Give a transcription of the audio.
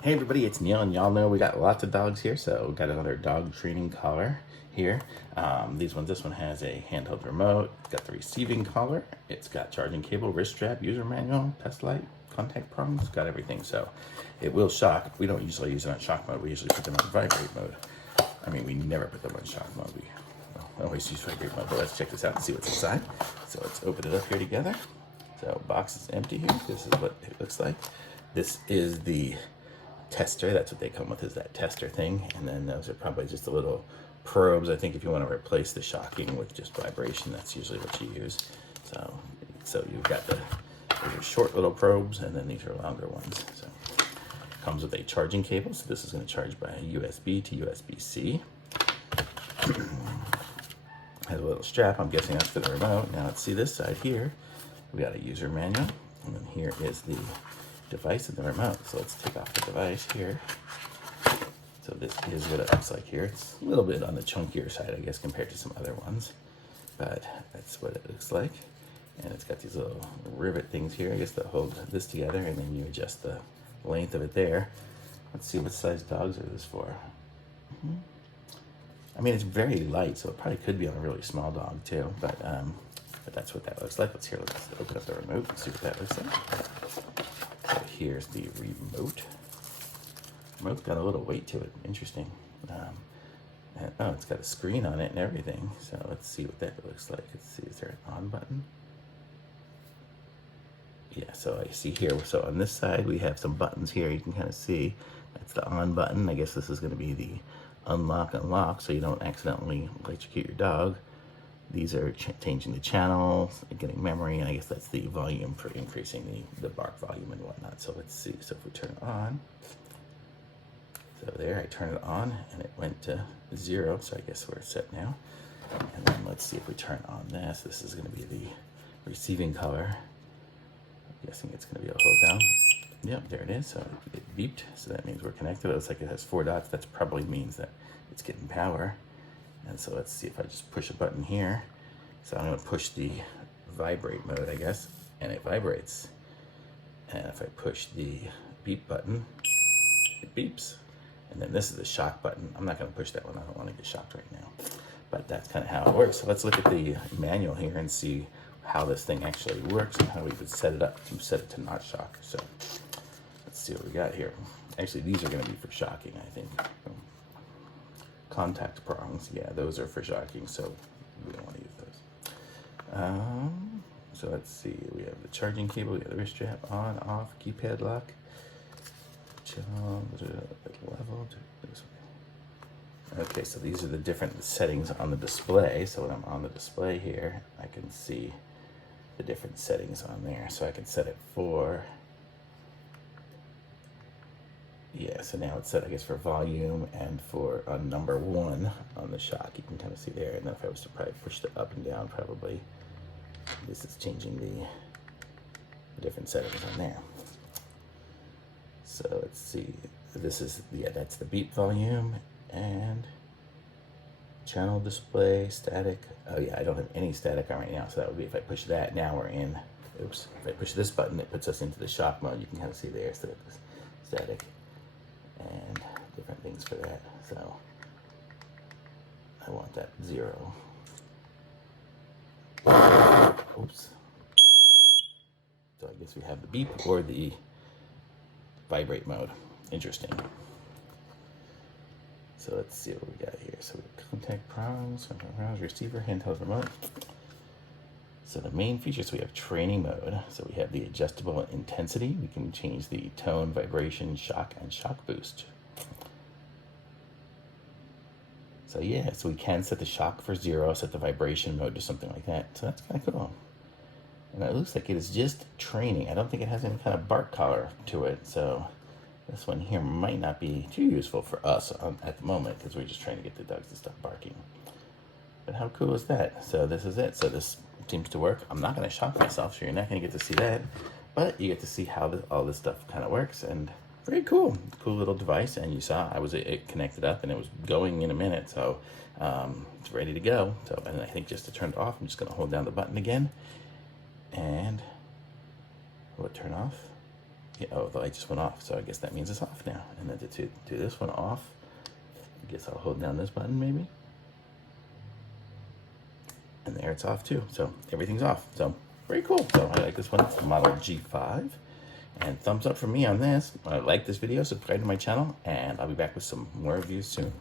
Hey everybody, it's Neil, and y'all know we got lots of dogs here, so we got another dog training collar here. This one has a handheld remote, it's got the receiving collar, it's got charging cable, wrist strap, user manual, test light, contact prongs, it's got everything. So it will shock. We don't usually use it on shock mode, we usually put them on vibrate mode. I mean, we never put them on shock mode. We always use vibrate mode, but let's check this out and see what's inside. So let's open it up here together. So box is empty here. This is what it looks like. This is the tester. That's what they come with, is that tester thing. And then those are probably just the little probes. I think if you want to replace the shocking with just vibration, that's usually what you use. So you've got those are short little probes, and then these are longer ones. So comes with a charging cable. So this is going to charge by USB to USB-C. Has a little strap. I'm guessing that's for the remote. Now let's see this side here. We got a user manual, and then here is the device and the remote. So let's take off the device here. So this is what it looks like here. It's a little bit on the chunkier side, I guess, compared to some other ones, but that's what it looks like. And it's got these little rivet things here, I guess, that hold this together, and then you adjust the length of it there. Let's see what size dogs are this for. I mean, it's very light, so it probably could be on a really small dog too, but that's what that looks like. Let's open up the remote and see what that looks like. So here's the remote. Remote's got a little weight to it. Interesting. Oh, it's got a screen on it and everything. So let's see what that looks like. Let's see, is there an on button? Yeah, so I see here. So on this side, we have some buttons here. You can kind of see that's the on button. I guess this is going to be the unlock, so you don't accidentally electrocute your dog. These are changing the channels, getting memory, and I guess that's the volume for increasing the bark volume and whatnot. So let's see. So if we turn it on, so there, I turn it on, and it went to 0, so I guess we're set now. And then let's see if we turn on this. This is going to be the receiving collar. I'm guessing it's going to be a hold down. Yep, there it is. So it beeped, so that means we're connected. It looks like it has 4 dots. That probably means that it's getting power. And so let's see if I just push a button here. So I'm going to push the vibrate mode, I guess, and it vibrates. And if I push the beep button, it beeps. And then this is the shock button. I'm not going to push that one. I don't want to get shocked right now. But that's kind of how it works. So let's look at the manual here and see how this thing actually works and how we could set it up to set it to not shock. So let's see what we got here. Actually, these are going to be for shocking, I think. Contact prongs, yeah, those are for shocking, so we don't want to use those. So let's see, we have the charging cable, we have the wrist strap, on, off, keypad lock, channel, level. Okay, so these are the different settings on the display. So when I'm on the display here, I can see the different settings on there. So I can set it for, yeah, so now it's set, I guess, for volume and for number 1 on the shock. You can kind of see there. And then if I was to probably push the up and down, probably this is changing the different settings on there. So let's see. This is, yeah, that's the beep volume and channel display, static. Oh yeah, I don't have any static on right now. So that would be if I push that, now we're in, oops. If I push this button, it puts us into the shock mode. You can kind of see there, so static. And different things for that. So I want that 0. Oops. So I guess we have the beep or the vibrate mode. Interesting. So let's see what we got here. So we have contact prongs, receiver, handheld remote. So the main features, we have training mode. So we have the adjustable intensity. We can change the tone, vibration, shock, and shock boost. So yeah, so we can set the shock for 0, set the vibration mode to something like that. So that's kind of cool. And it looks like it is just training. I don't think it has any kind of bark collar to it. So this one here might not be too useful for us at the moment, because we're just trying to get the dogs to stop barking. But how cool is that? So this is it. So this seems to work. I'm not going to shock myself, so you're not going to get to see that. But you get to see how all this stuff kind of works. And very cool. Cool little device. And you saw it connected up, and it was going in a minute. So it's ready to go. So, and I think just to turn it off, I'm just going to hold down the button again. And will it turn off? Yeah, oh, the light just went off, so I guess that means it's off now. And then to do this one off, I guess I'll hold down this button maybe. And there it's off too. So everything's off. So very cool. So I like this one. It's the model G5. And thumbs up for me on this. I like this video, subscribe to my channel, and I'll be back with some more reviews soon.